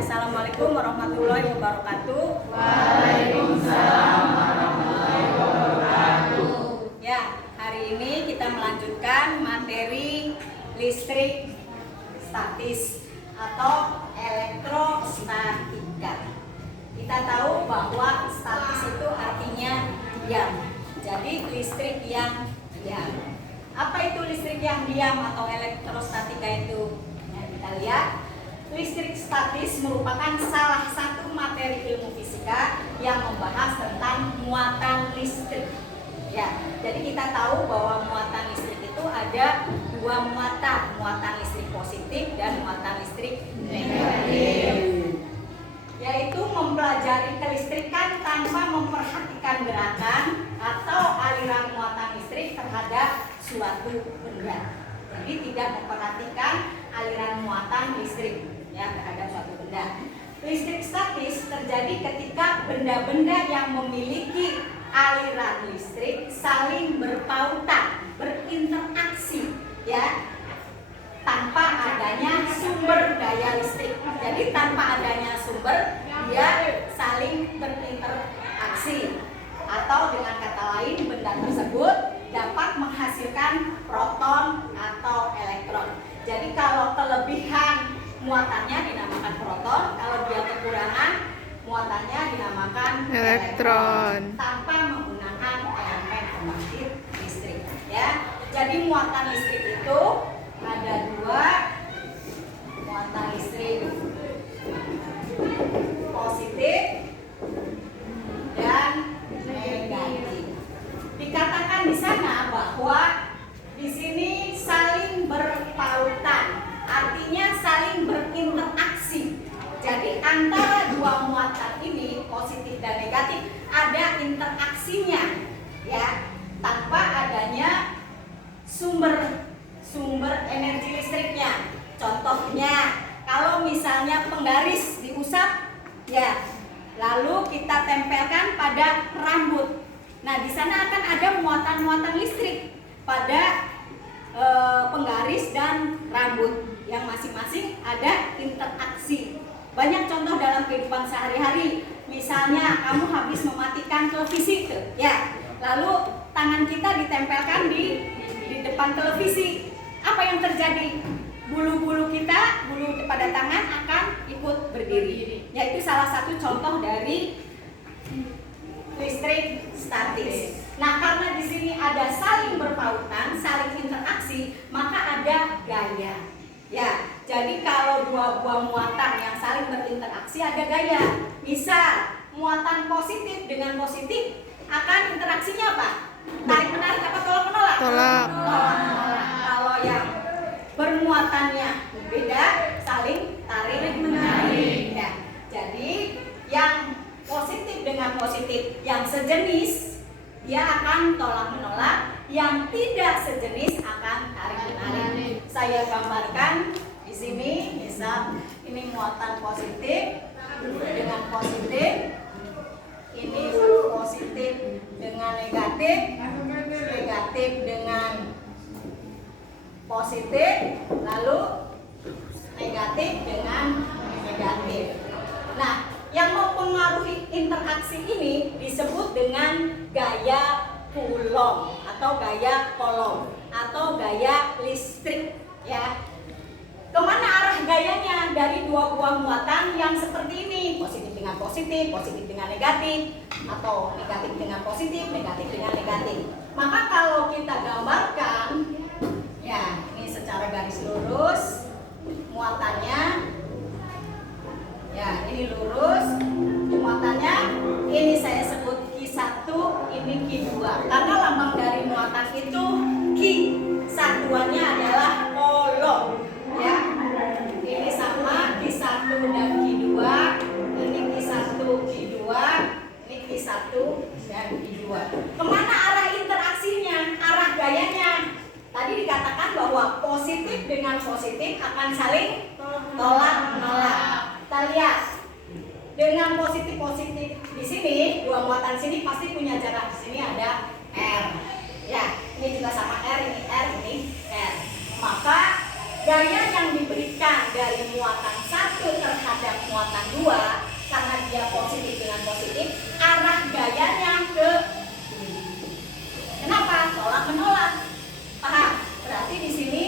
Assalamualaikum warahmatullahi wabarakatuh. Waalaikumsalam warahmatullahi wabarakatuh. Ya, hari ini kita melanjutkan materi listrik statis atau elektrostatika. Kita tahu bahwa statis itu artinya diam. Jadi listrik yang diam. Apa itu listrik yang diam atau elektrostatika itu? Nah, kita lihat. Listrik statis merupakan salah satu materi ilmu fisika yang membahas tentang muatan listrik. Ya, jadi kita tahu bahwa muatan listrik itu ada dua muatan listrik positif dan muatan listrik negatif. Yaitu mempelajari kelistrikan tanpa memperhatikan gerakan atau aliran muatan listrik terhadap suatu benda. Jadi tidak memperhatikan aliran muatan listrik terhadap suatu benda. Listrik statis terjadi ketika benda-benda yang memiliki aliran listrik saling berpautan, berinteraksi tanpa adanya sumber daya listrik. Jadi tanpa adanya sumber, dia saling berinteraksi. Atau dengan kata lain, benda tersebut dapat menghasilkan proton atau elektron. Jadi kalau kelebihan muatannya dinamakan proton, kalau dia kekurangan muatannya dinamakan elektron tanpa menggunakan elemen pembangkit listrik. Jadi muatan listrik itu ada dua, muatan listrik positif dan negatif. Dikatakan di sana bahwa di sini saling berpautan. Artinya saling berinteraksi. Jadi antara dua muatan ini, positif dan negatif, ada interaksinya, tanpa adanya sumber energi listriknya. Contohnya, kalau misalnya penggaris diusap, lalu kita tempelkan pada rambut. Nah, di sana akan ada muatan-muatan listrik pada penggaris dan rambut yang masing-masing ada interaksi. Banyak contoh dalam kehidupan sehari-hari. Misalnya kamu habis mematikan televisi lalu tangan kita ditempelkan di depan televisi. Apa yang terjadi? Bulu-bulu kita, bulu pada tangan akan ikut berdiri. Yaitu salah satu contoh dari listrik statis. Nah, karena di sini ada saling berpautan, saling interaksi, maka ada gaya. Jadi kalau dua buah muatan yang saling berinteraksi ada gaya. Misal, muatan positif dengan positif akan interaksinya apa? Tarik menarik apa tolak menolak? Tolak. Kalau yang bermuatannya beda, saling tarik menarik. Jadi yang positif dengan positif yang sejenis, dia akan tolak menolak. Yang tidak sejenis akan tarik menarik. Saya gambarkan di sini, misal ini muatan positif dengan positif, ini positif dengan negatif, negatif dengan positif, lalu negatif dengan negatif. Nah, yang mempengaruhi interaksi ini disebut dengan gaya Coulomb atau gaya Coulomb atau gaya listrik. Kemana arah gayanya dari dua buah muatan yang seperti ini? Positif dengan positif, positif dengan negatif, atau negatif dengan positif, negatif dengan negatif. Maka kalau kita gambarkan, ini secara garis lurus muatannya, ini lurus muatannya, ini saya sebut Q1, ini Q2. Karena lambang dari muatan itu Q, satuannya adalah Coulomb. Ini sama Q1 dan Q2, ini Q1, Q2, ini Q1 dan Q2. Kemana arah interaksinya, arah gayanya? Tadi dikatakan bahwa positif dengan positif akan saling tolak menolak. Kita lihat dengan positif di sini, dua muatan sini pasti punya jarak. Di sini ada R. Ini juga sama R, ini R, ini R. Maka gaya yang diberikan dari muatan 1 terhadap muatan 2, karena dia positif dengan positif, arah gayanya ke kiri. Kenapa? Tolak menolak. Paham? Berarti di sini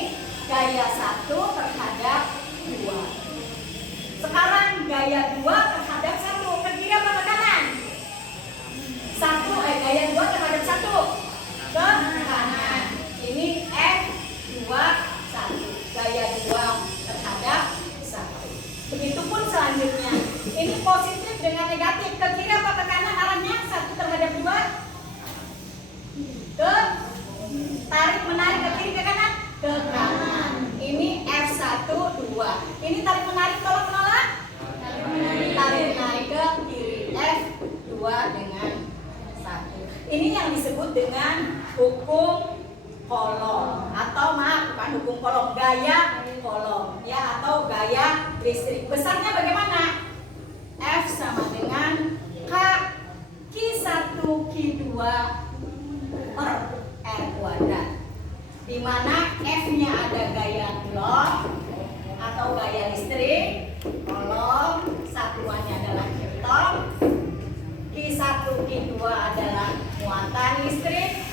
gaya 1 terhadap 2. Sekarang gaya 2 terhadap 1, ke kiri apa ke kanan? Gaya 2 terhadap 1 ke kanan. Ini F2 1. Gaya 2 terhadap 1. Begitupun selanjutnya. Ini positif dengan negatif, ke kiri apa ke kanan arahnya? 1 terhadap 2 ke tarik menarik ke kiri ke kanan? Ke kanan. Ini F1 2. Ini tarik menarik tolak menolak? Tarik menarik ke kiri. F2 dengan 1. Ini yang disebut dengan hukum Coulomb, atau bukan hukum Coulomb, gaya Coulomb ya, atau gaya listrik. Besarnya bagaimana? F sama dengan K Q1 Q2 per R kuadrat, di mana F-nya ada gaya Coulomb atau gaya listrik, Coulomb satuannya adalah Newton, Q1 Q2 adalah muatan listrik,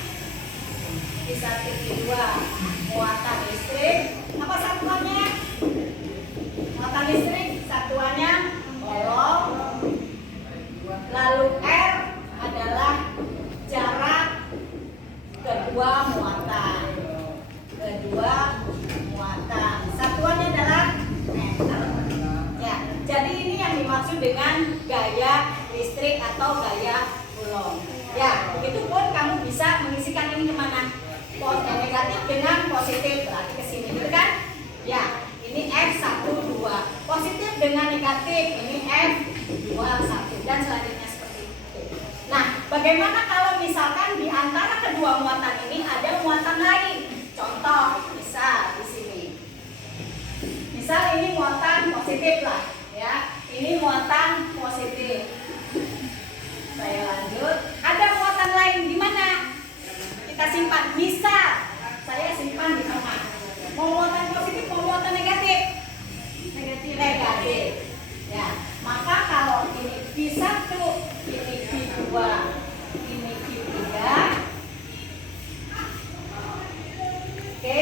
Q1 Q2 muatan listrik. Apa satuannya? Muatan listrik satuannya Coulomb. Lalu R adalah jarak kedua muatan. Satuannya adalah meter. Ya, jadi ini yang dimaksud dengan gaya listrik atau gaya Coulomb. Ya, begitupun kamu bisa mengisikan ini kemana? Negatif dengan positif, berarti ke sini, gitu kan? Ya, ini F1 2. Positif dengan negatif, ini F2 1, dan selanjutnya seperti itu. Nah, bagaimana kalau misalkan di antara kedua muatan ini ada muatan lain? Contoh, misal di sini. Misal ini muatan positif lah, ya. Ini muatan positif. Saya lanjut. Ada muatan lain di mana? Kita simpan. Misal saya simpan di tengah. Mau muatan positif, mau muatan negatif? Negatif. Ya. Maka kalau ini Q1, ini Q2, ini Q3. Oke,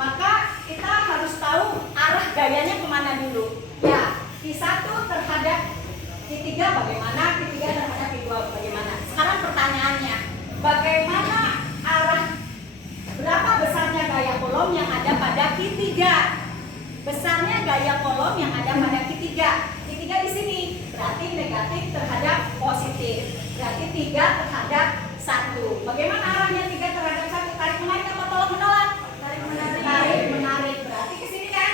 maka kita harus tahu arah gayanya kemana dulu. Ya, Q1 terhadap Q3 bagaimana, Q3 terhadap Q2 bagaimana. Sekarang pertanyaannya, bagaimana arah, berapa besarnya gaya Coulomb yang ada pada Q3? Besarnya gaya Coulomb yang ada pada Q3. Q3 di sini, berarti negatif terhadap positif. Berarti 3 terhadap 1. Bagaimana arahnya 3 terhadap 1? Tarik menarik apa tolak menolak? Tarik menarik. Berarti ke sini kan?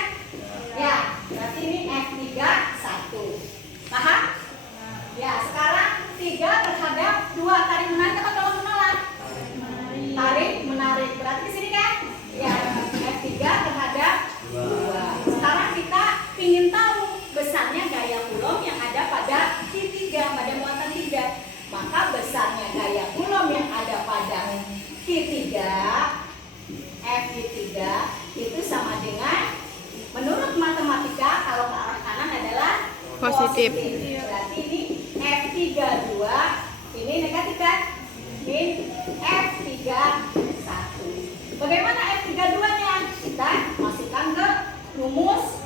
Ya, berarti ini F3 1. Paham? Ya, sekarang 3 terhadap 2. Tarik menarik apa tolak menolak? Tarik menarik. Berarti ke sini kan? Ya, F3 terhadap 2. Sekarang kita ingin tahu besarnya gaya Coulomb yang ada pada Q3, pada muatan 3. Maka besarnya gaya Coulomb yang ada pada Q3, F3 itu sama dengan, menurut matematika kalau ke arah kanan adalah positif. Berarti ini F3 2, ini negatif kan? Ini F3 1. Bagaimana F3 2-nya? Kita masukkan ke rumus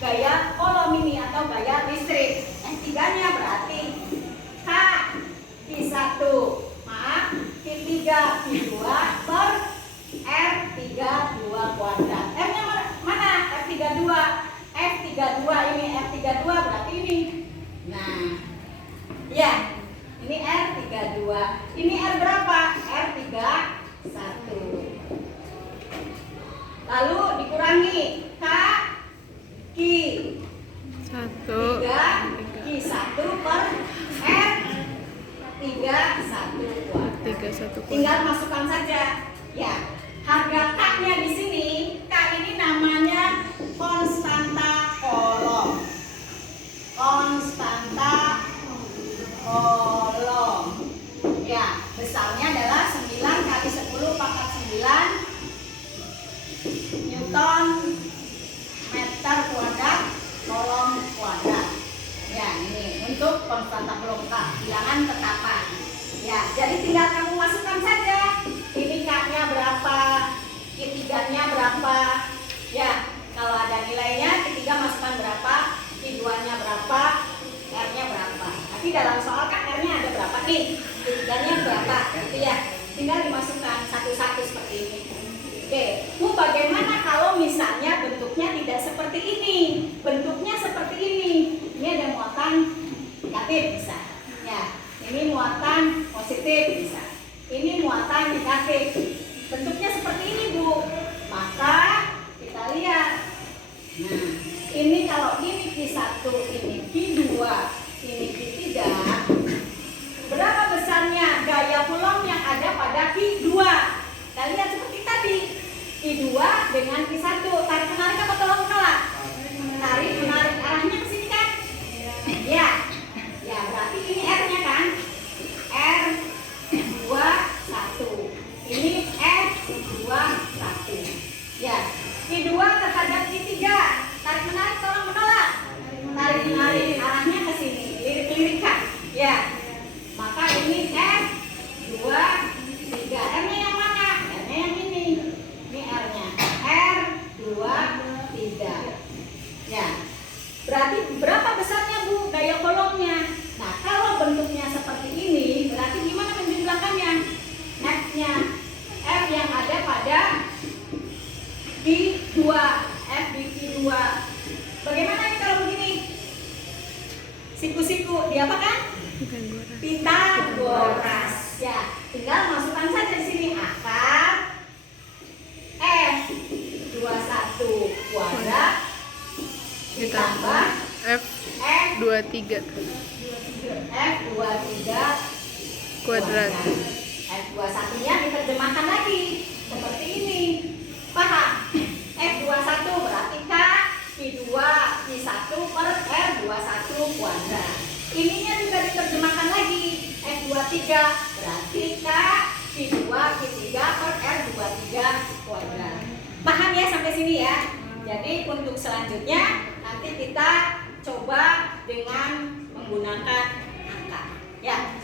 gaya Coulomb ini atau gaya listrik. F3-nya berarti K Q1, Q3 Q2 per R3 2 kuadrat. R-nya mana? R3 2. F3 2 ini R3 2 berarti ini. Nah, ya, ini R3 2. Ini R berapa? R3 1. Lalu dikurangi K Q1 per R3 1 kuadrat. Tinggal masukkan saja. Ya, harga K-nya di sini, K ini namanya konstanta Coulomb. Konstanta Coulomb. Ya, besarnya adalah 9 kali 10 pangkat 9 Newton konstanta pelengkap, bilangan tetapan. Ya, jadi tinggal kamu masukkan saja. Ini K-nya berapa, Q3-nya berapa. Ya, kalau ada nilainya, Q3 masukkan berapa, Q2-nya berapa, R-nya berapa. Tapi dalam soal kan R-nya ada berapa nih, Q3-nya berapa, gitu ya. Tinggal dimasukkan satu-satu seperti ini. Oke, Bu, bagaimana kalau misalnya bentuknya tidak seperti ini? Bentuknya seperti ini. Ini ada muatan negatif bisa. Ya, ini muatan positif bisa. Ini muatan negatif. Bentuknya seperti ini, Bu. Maka kita lihat. Nah, ini kalau ini Q1, ini Q2, ini Q3. Berapa besarnya gaya Coulomb yang ada pada Q2? Kita lihat seperti tadi. Q2 dengan Q1. Tarik-menarik apa tolak-menolak? Tarik-menarik, arahnya ke sini kan? Ya. Ya, berarti ini R-nya kan? R2, 1. Ini R2, 1. Ya. Q2 terhadap Q3. Tarik-menarik, tolak-menolak? Tarik-menarik, arahnya ke sini. Lirik-lirikan. Ya. Maka ini R2, 3. R-nya yang mana? R-nya yang ini. Ini R-nya. R2, 3. Ya. Berarti berapa besarnya, Bu, gaya Coulomb-nya? Nah, kalau bentuknya seperti ini, berarti gimana menjumlahkannya? F-nya. F yang ada pada Q2. F di Q2. Bagaimana ini kalau begini? Siku-siku, diapakan? Pitagoras. Ya, tinggal masukkan saja di sini akar F21 kuadrat ditambah F23 F23 kuadrat. F21-nya diterjemahkan lagi seperti ini. Paham? F21 berarti K Q2 Q1 per R21 kuadrat. Ininya juga diterjemahkan lagi. F23 berarti K Q2 Q3 per R23 kuadrat. Paham ya sampai sini ya? Jadi untuk selanjutnya nanti kita coba dengan menggunakan angka. Ya.